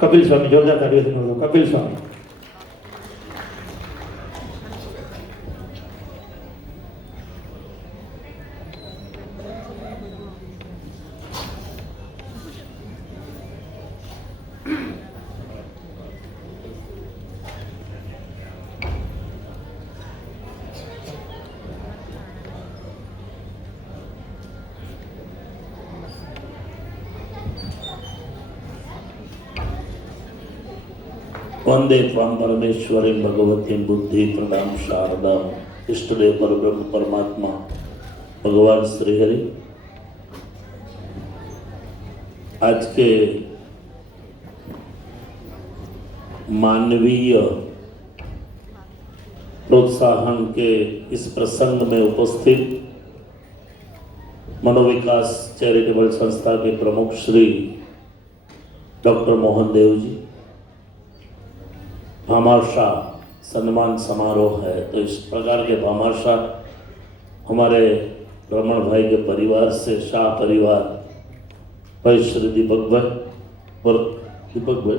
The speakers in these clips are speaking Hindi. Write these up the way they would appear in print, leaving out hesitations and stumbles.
कपिल स्वामी, जोरदार तालियों से बोलो कपिल स्वामी। वंदे त्वां परमेश्वरीं भगवतीं बुद्धि प्रदां शारदां इष्टदेव परब्रह्म परमात्मा भगवान श्री हरि। आज के मानवीय प्रोत्साहन के इस प्रसंग में उपस्थित मनोविकास चैरिटेबल संस्था के प्रमुख श्री डॉक्टर मोहन देव जी, भामाशाह सम्मान समारोह है, तो इस प्रकार के भामाशाह हमारे रमण भाई के परिवार से शाह परिवार भाई श्री दीपक भाई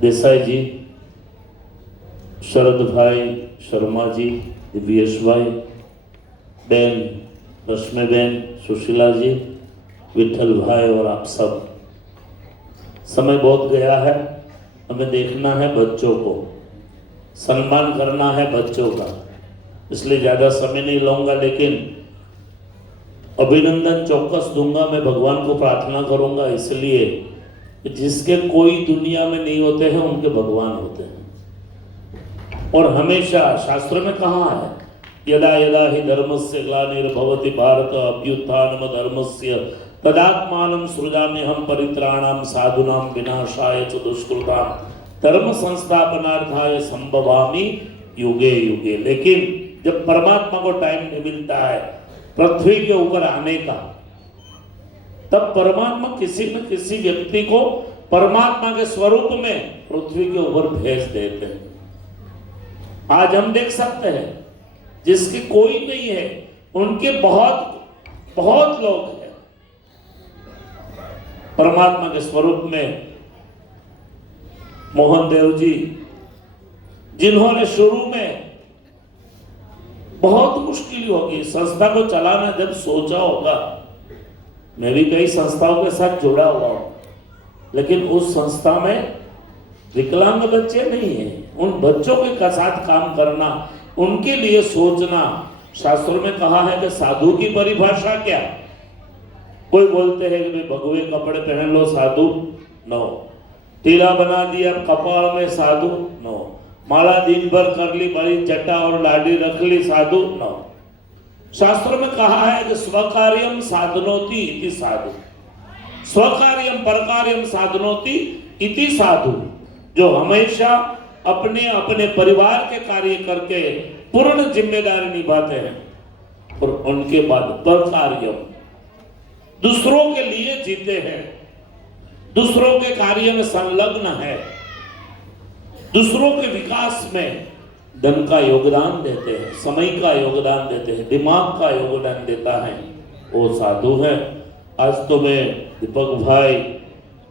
देसाई जी, शरद भाई शर्मा जी, दिव्येश भाई, बहन रश्मि बहन, सुशीला जी, विठल भाई और आप सब। समय बहुत गया है, हमें देखना है बच्चों को, सम्मान करना है बच्चों का, इसलिए ज़्यादा समय नहीं लूँगा, लेकिन अभिनंदन चौकस दूंगा। मैं भगवान को प्रार्थना करूँगा, इसलिए जिसके कोई दुनिया में नहीं होते हैं उनके भगवान होते हैं। और हमेशा शास्त्र में कहा है, यदा यदा हि धर्मस्य ग्लानिर्भवति भारत अभ्युत्थानम धर्मस्य तदात्मानं सृजाम्यहं परित्राणां साधूनां विनाशाय च दुष्कृतां धर्म संस्थापनार्थाय संभवामि युगे युगे। लेकिन जब परमात्मा को टाइम नहीं मिलता है पृथ्वी के ऊपर आने का, तब परमात्मा किसी न किसी व्यक्ति को परमात्मा के स्वरूप में पृथ्वी के ऊपर भेज देते हैं। आज हम देख सकते हैं जिसकी कोई नहीं है उनके बहुत बहुत लोग हैं परमात्मा के स्वरूप में। मोहन देव जी, जिन्होंने शुरू में बहुत मुश्किल होगी संस्था को चलाना, जब सोचा होगा, मैं भी कई संस्थाओं के साथ जुड़ा हुआ हूं, लेकिन उस संस्था में विकलांग बच्चे नहीं हैं, उन बच्चों के साथ काम करना, उनके लिए सोचना। शास्त्रों में कहा है कि साधु की परिभाषा क्या? कोई बोलते हैं कि भगवे कपड़े पहन लो साधु, नो। टीला बना दिया कपाल में साधु, नो। माला दिन भर कर ली, बड़ी जटा और लाडी रख ली, साधु, नो। शास्त्रों में कहा है कि स्वकार्यम साधनोति इति साधु, स्वकार्यम परकार्यम साधनोति इति साधु। जो हमेशा अपने अपने परिवार के कार्य करके पूर्ण जिम्मेदारी निभाते हैं, और उनके बाद परकार्यम दूसरों के लिए जीते हैं, दूसरों के कार्य में संलग्न है, दूसरों के विकास में धन का योगदान देते हैं, समय का योगदान देते हैं, दिमाग का योगदान देता है, वो साधु है। आज तो मैं दीपक भाई,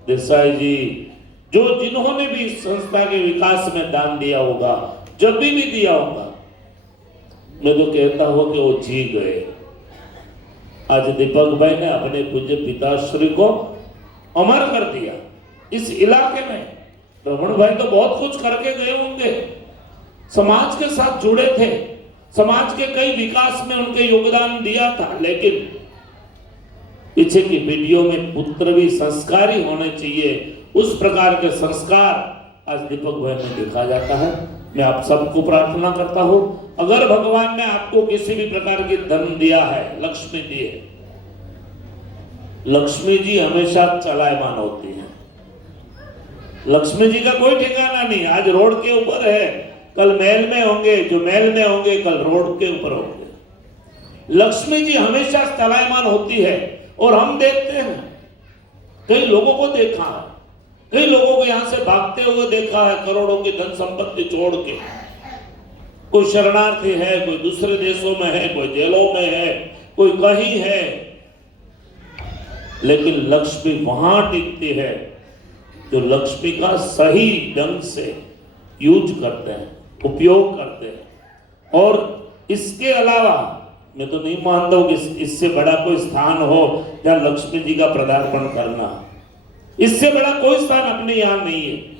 देसाई जी, जो जिन्होंने भी संस्था के विकास में दान दिया होगा, जब भी दिया होगा, मैं तो कहता हूं कि वो जी गए। आज दीपक भाई ने अपने पूज्य पिताश्री को अमर कर दिया इस इलाके में। रमण भाई तो बहुत कुछ करके गए होंगे, समाज के साथ जुड़े थे, समाज के कई विकास में उनके योगदान दिया था, लेकिन पीछे की वीडियो में पुत्र भी संस्कारी होने चाहिए, उस प्रकार के संस्कार आज दीपक भाई में देखा जाता है। मैं आप सबको प्रार्थना करता हूं, अगर भगवान ने आपको किसी भी प्रकार की धन दिया है, लक्ष्मी दी है, लक्ष्मी जी हमेशा चलायमान होती है। लक्ष्मी जी का कोई ठिकाना नहीं, आज रोड के ऊपर है, कल महल में होंगे, जो महल में होंगे कल रोड के ऊपर होंगे। लक्ष्मी जी हमेशा चलायमान होती है, और हम देखते हैं, कई लोगों को देखा है, कई लोगों को यहां से भागते हुए देखा है, करोड़ों की धन संपत्ति छोड़ के। कोई शरणार्थी है, कोई दूसरे देशों में है, कोई जेलों में है, कोई कहीं है, लेकिन लक्ष्मी वहां टिकती है जो लक्ष्मी का सही ढंग से यूज करते हैं, उपयोग करते हैं। और इसके अलावा मैं तो नहीं मानता हूं कि इससे बड़ा कोई स्थान हो जहां लक्ष्मी जी का पदार्पण करना। इससे बड़ा कोई स्थान अपने यहां नहीं है।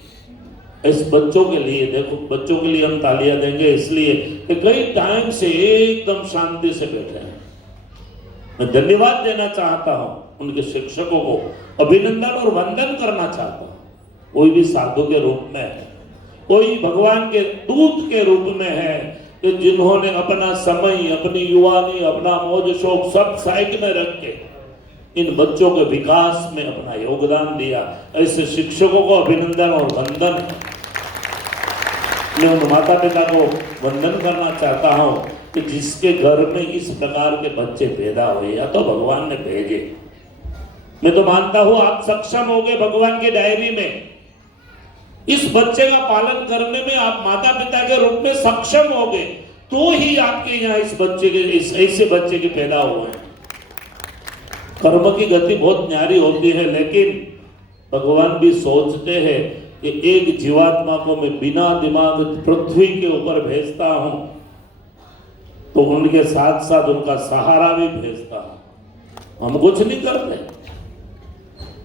इस बच्चों के लिए देखो, बच्चों के लिए हम तालियां देंगे इसलिए कि कई टाइम से एकदम शांति से बैठे हैं। मैं धन्यवाद देना चाहता हूं उनके शिक्षकों को, अभिनंदन और वंदन करना चाहता हूं। कोई भी साधु के रूप में है, कोई भगवान के दूत के रूप में है कि जिन्होंने अपना समय, अपनी युवानी, अपना मौज शौक सब साइड में रख के इन बच्चों के विकास में अपना योगदान दिया। ऐसे शिक्षकों को अभिनंदन और वंदन। मैं उन माता पिता को वंदन करना चाहता हूं कि जिसके घर में इस प्रकार के बच्चे पैदा हुए, या तो भगवान ने भेजे। मैं तो मानता हूं आप सक्षम हो गए भगवान की डायरी में। इस बच्चे का पालन करने में आप माता पिता के रूप में सक्षम हो गए, तो ही आपके यहाँ इस बच्चे के, इस ऐसे बच्चे के पैदा हुए हैं। कर्म की गति बहुत न्यारी होती है, लेकिन भगवान भी सोचते हैं कि एक जीवात्मा को मैं बिना दिमाग पृथ्वी के ऊपर भेजता हूं तो उनके साथ साथ उनका सहारा भी भेजता हूं। हम कुछ नहीं करते,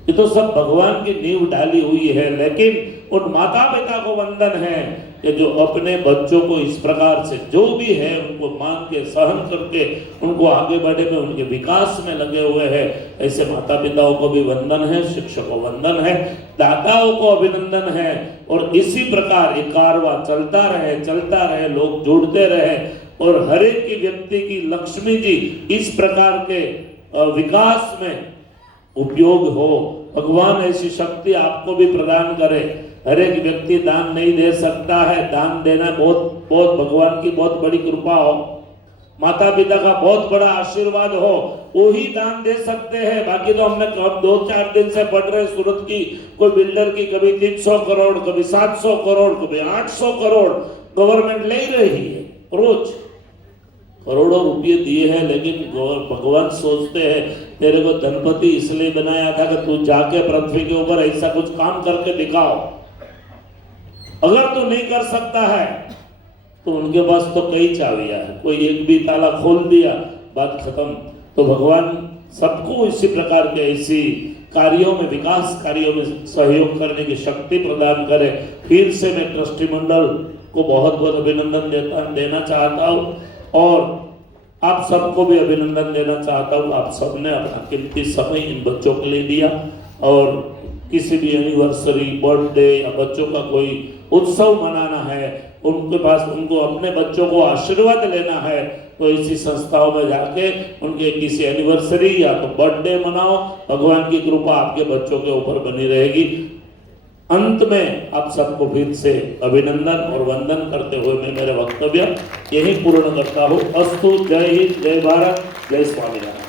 ये तो सब भगवान की नींव डाली हुई है। लेकिन उन माता पिता को वंदन है कि जो अपने बच्चों को इस प्रकार से जो भी है उनको मान के, सहन करके उनको आगे बढ़े में, उनके विकास में लगे हुए हैं। ऐसे माता पिताओं को भी वंदन है, शिक्षकों को वंदन है, दाताओं को अभिनंदन है। और इसी प्रकार ये कारवा चलता रहे, लोग जुड़ते रहे और हर एक की व्यक्ति की लक्ष्मी जी इस प्रकार के विकास में उपयोग हो। भगवान ऐसी शक्ति आपको भी प्रदान करे। हर एक व्यक्ति दान नहीं दे सकता है, दान देना बहुत बहुत भगवान की बहुत बड़ी कृपा हो, माता पिता का बहुत बड़ा आशीर्वाद हो, वो ही दान दे सकते हैं। बाकी तो हमने कब 2-4 दिन से पढ़ रहे सूरत की कोई बिल्डर की कभी 300 करोड़, कभी 700 करोड़, कभी 800 करोड़ गवर्नमेंट ले रही है। रोज करोड़ों रुपये दिए हैं, लेकिन भगवान सोचते हैं तेरे को धनपति इसलिए बनाया था कि तू जाके पृथ्वी के ऊपर ऐसा कुछ काम करके दिखाओ। अगर तू नहीं कर सकता है तो उनके पास तो कई चाबियां है, कोई एक भी ताला खोल दिया बात खत्म। तो भगवान सबको इसी प्रकार के ऐसी कार्यों में, विकास कार्यों में सहयोग करने की शक्ति प्रदान करे। फिर से मैं ट्रस्टी मंडल को बहुत बहुत अभिनंदन देना चाहता हूँ और आप सबको भी अभिनंदन देना चाहता हूँ। आप सबने अपना कीमती समय इन बच्चों के लिए दिया और किसी भी एनिवर्सरी, बर्थडे या बच्चों का कोई उत्सव मनाना है, उनके पास उनको अपने बच्चों को आशीर्वाद लेना है, तो इसी संस्थाओं में जाके उनके किसी एनिवर्सरी या तो बर्थडे मनाओ। भगवान की कृपा आपके बच्चों के ऊपर बनी रहेगी। अंत में आप सबको फिर से अभिनंदन और वंदन करते हुए मैं मेरे वक्तव्य यही पूर्ण करता हूँ। अस्तु। जय हिंद, जय भारत, जय स्वामीनारायण।